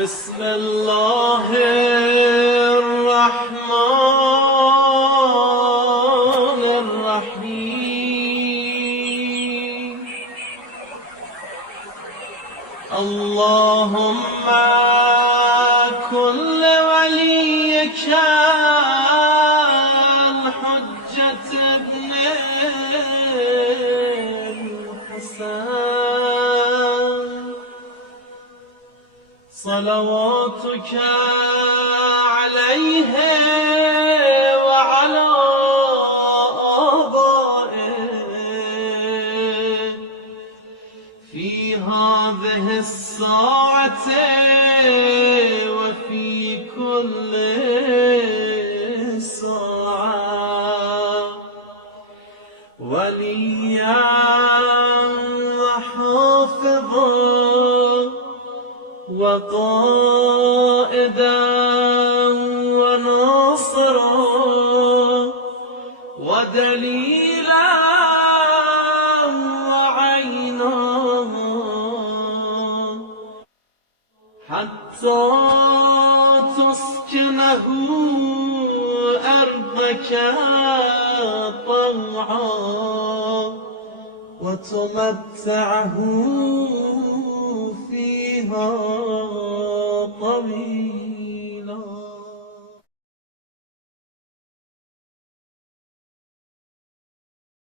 بسم الله الرحمن الرحيم. اللهم كن لوليك الحجة ابن الحسن صلواتك عليه وعلى آبائه في هذه الساعة وفي كل ساعة وليا وحافظا وقائدا وناصرا ودليلا وعينا حتى تسكنه أرضك طوعا وتمتعه فيها طويلا.